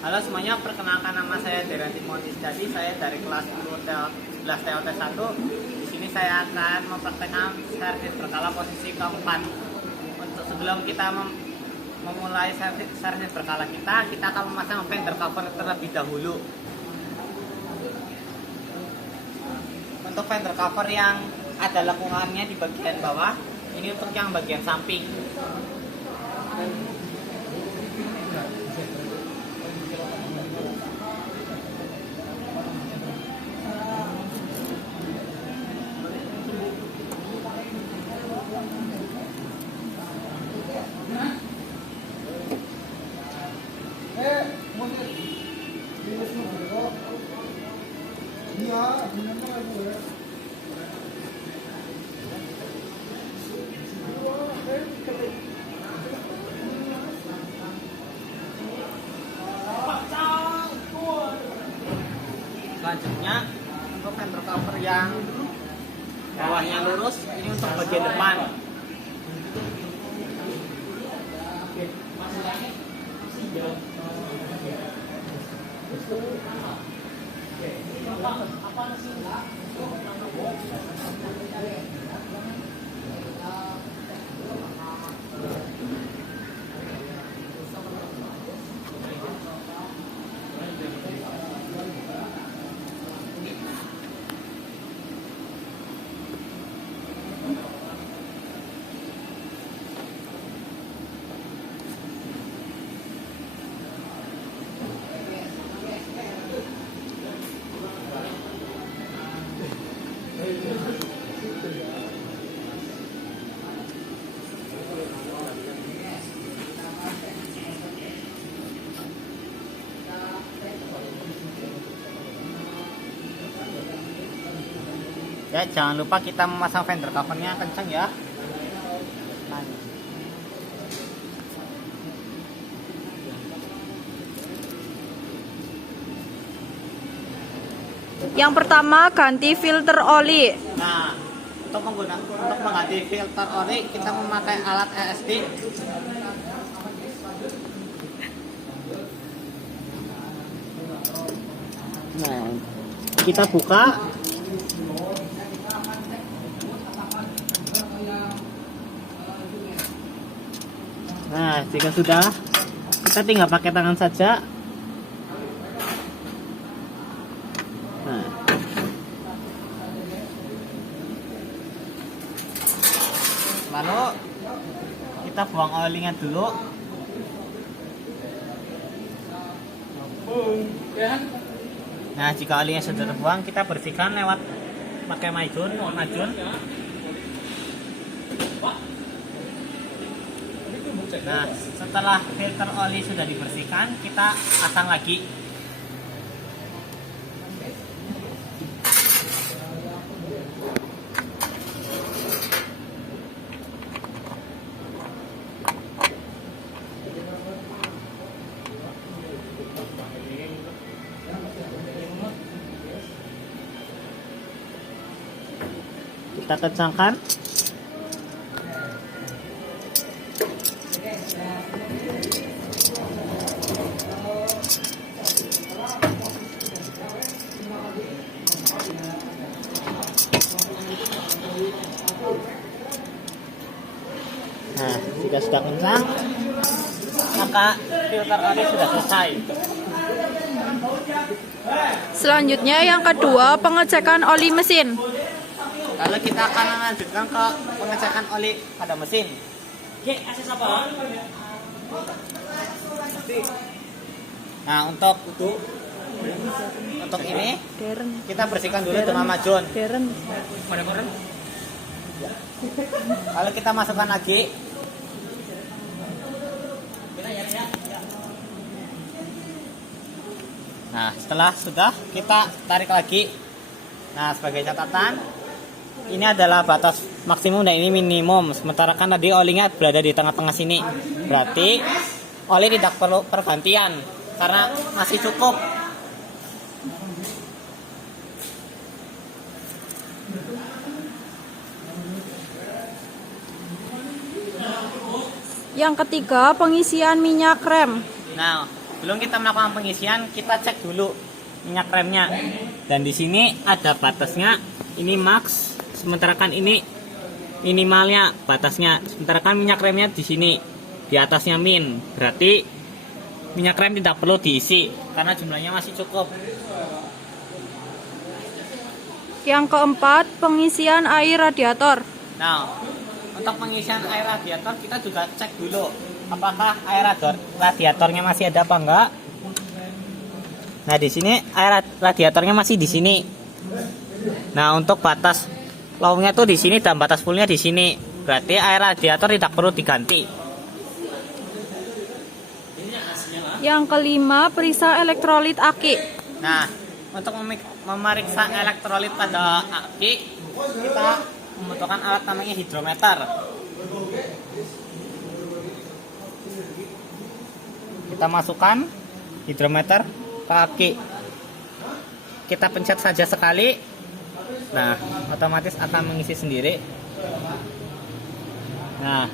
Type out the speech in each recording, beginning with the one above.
Halo semuanya, perkenalkan nama saya Deran Timotius. Jadi saya dari kelas 11 TOT 1. Di sini saya akan mempraktekkan servis berkala posisi keempat. Untuk sebelum kita memulai servis berkala kita akan memasang fender cover terlebih dahulu. Untuk fender cover yang ada lengkungannya di bagian bawah, ini untuk yang bagian samping. Selanjutnya untuk fender cover yang bawahnya lurus, ini untuk bagian depan. Ya, jangan lupa kita memasang fender covernya kencang ya. Nah. Yang pertama, ganti filter oli. Nah, untuk mengganti filter oli kita memakai alat ESD. Nah, kita buka. Nah, jika sudah, kita tinggal pakai tangan saja. Nah, lalu kita buang olinya dulu. Nah, jika olinya sudah terbuang, kita bersihkan lewat pakai macun. Nah, setelah filter oli sudah dibersihkan, kita pasang lagi. Kita kencangkan. Nah, jika sudah kencang, maka filter oli sudah selesai. Selanjutnya yang kedua, pengecekan oli mesin. Lalu kita akan melanjutkan ke pengecekan oli pada mesin. Nah, untuk ini kita bersihkan dulu dengan macun. Lalu kita masukkan lagi. Nah, setelah sudah, kita tarik lagi. Nah, sebagai catatan, ini adalah batas maksimum dan ini minimum. Sementara kan tadi olinya berada di tengah-tengah sini. Berarti oli tidak perlu pergantian karena masih cukup. Yang ketiga, pengisian minyak rem. Nah, sebelum kita melakukan pengisian, kita cek dulu minyak remnya. Dan di sini ada batasnya, ini max, sementara kan ini minimalnya batasnya. Sementara kan minyak remnya di sini, di atasnya min. Berarti minyak rem tidak perlu diisi karena jumlahnya masih cukup. Yang keempat, pengisian air radiator. Nah, untuk pengisian air radiator kita juga cek dulu apakah air radiatornya masih ada apa enggak. Nah, di sini air radiatornya masih di sini. Nah, untuk batas lownya tuh di sini dan batas fullnya di sini. Berarti air radiator tidak perlu diganti. Yang kelima, periksa elektrolit aki. Nah, untuk memeriksa elektrolit pada aki, kita membutuhkan alat namanya hidrometer. Kita masukkan hidrometer ke aki. Kita pencet saja sekali. Nah, otomatis akan mengisi sendiri. Nah,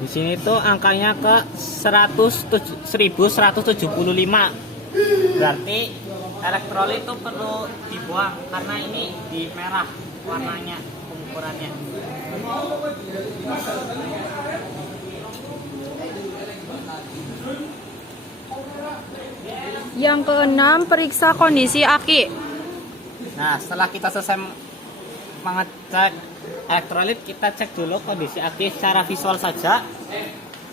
di sini tuh angkanya ke 1175. Berarti elektrolit itu perlu dibuang karena ini di merah warnanya, pengukurannya. Yang keenam, periksa kondisi aki. Nah, setelah kita selesai mengecek elektrolit, kita cek dulu kondisi aki secara visual saja.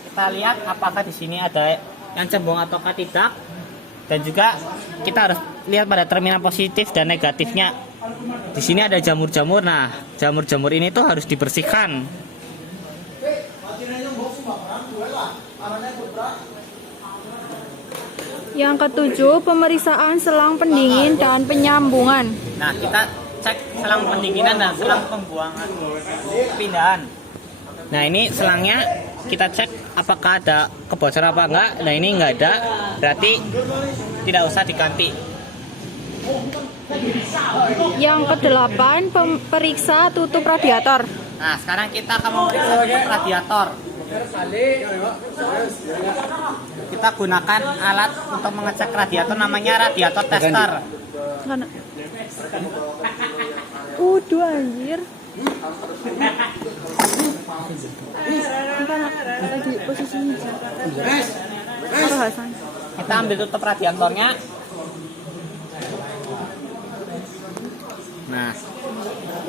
Kita lihat apakah di sini ada yang cembung ataukah tidak. Dan juga kita harus lihat pada terminal positif dan negatifnya. Di sini ada jamur-jamur. Nah, jamur-jamur ini tuh harus dibersihkan. Yang ketujuh, pemeriksaan selang pendingin dan penyambungan. Nah, kita cek selang pendinginan dan selang pembuangan pindahan. Nah, ini selangnya kita cek apakah ada kebocoran apa enggak. Nah, ini enggak ada, berarti tidak usah diganti. Yang kedelapan, periksa tutup radiator. Nah, sekarang kita akan memeriksa tutup radiator. Kita gunakan alat untuk mengecek radiator, namanya radiator tester. Udah anjir. Lagi posisinya. Hasan. Kita ambil tutup radiatornya. Nah,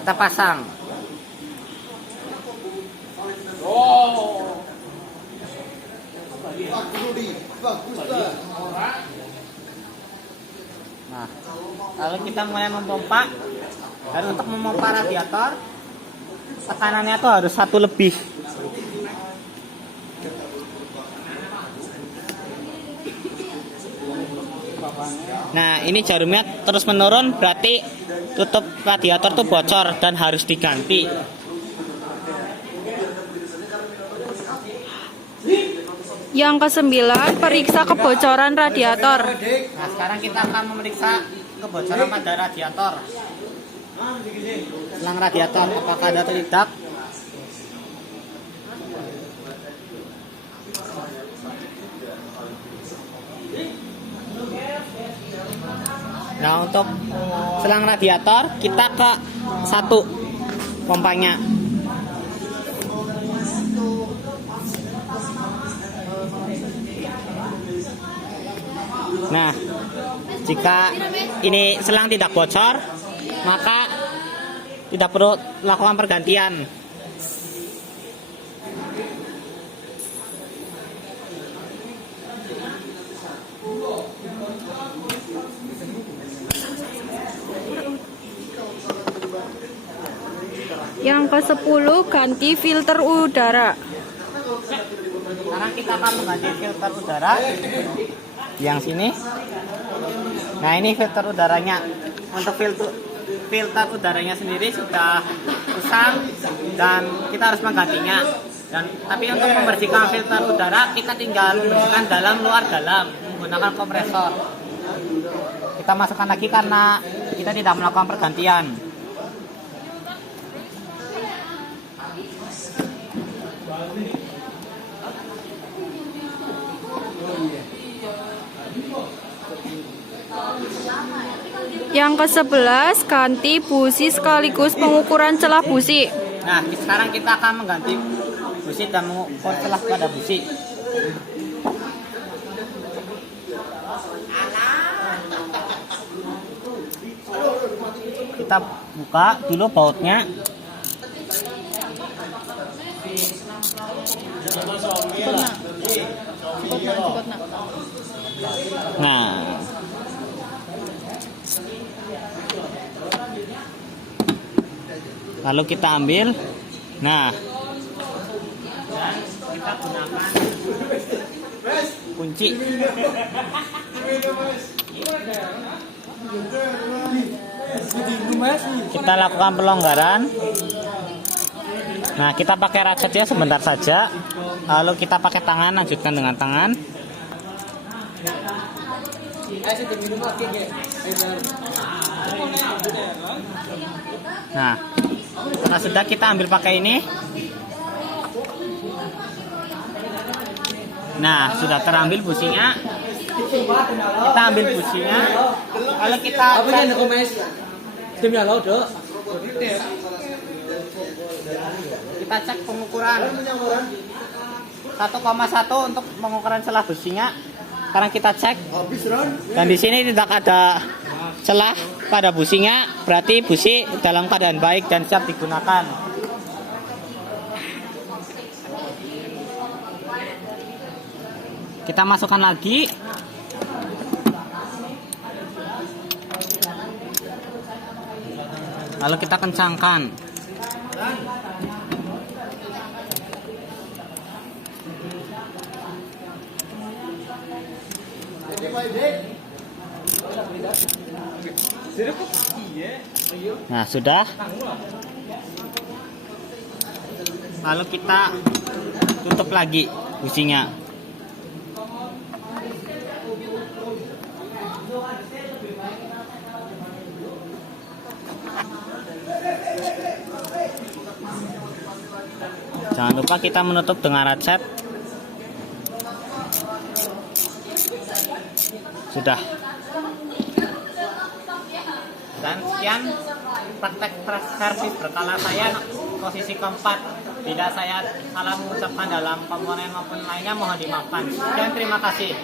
kita pasang. Nah, lalu kita mulai memompa. Dan untuk memompa radiator, tekanannya tuh harus 1 lebih. Nah, ini jarumnya terus menurun, berarti tutup radiator tuh bocor dan harus diganti. Yang kesembilan, periksa kebocoran radiator. Nah, sekarang kita akan memeriksa kebocoran pada radiator. Selang radiator, apakah ada atau tidak? Nah, untuk selang radiator kita ke 1 pompanya. Nah, jika ini selang tidak bocor, maka tidak perlu lakukan pergantian. Yang ke-10, ganti filter udara. Sekarang kita akan mengganti filter udara yang sini. Nah, ini filter udaranya. Untuk filter udaranya sendiri sudah rusak dan kita harus menggantinya. Tapi untuk membersihkan filter udara, kita tinggal membersihkan dalam luar dalam menggunakan kompresor. Kita masukkan lagi karena kita tidak melakukan pergantian. Yang ke-11, ganti busi sekaligus pengukuran celah busi. Nah, sekarang kita akan mengganti busi dan mengukur celah pada busi. Kita buka dulu bautnya. Nah, lalu kita ambil. Nah, dan kita gunakan kunci. Kita lakukan pelonggaran. Nah, kita pakai ratchetnya sebentar saja. Lalu kita pakai tangan, lanjutkan dengan tangan. Nah, karena sudah, kita ambil pakai ini. Nah, sudah terambil businya. Kita ambil businya. Lalu kita cek pengukuran 1,1 untuk pengukuran celah businya. Sekarang kita cek. Dan di sini tidak ada celah pada businya, berarti busi dalam keadaan baik dan siap digunakan. Kita masukkan lagi. Lalu kita kencangkan. Nah, sudah. Lalu kita tutup lagi businya. Jangan lupa kita menutup dengan ratchet. Sudah. Dan sekian praktek servis berkala saya posisi keempat. Bila saya salah mengucapkan dalam komponen maupun lainnya, mohon dimaafkan. Sekian, terima kasih.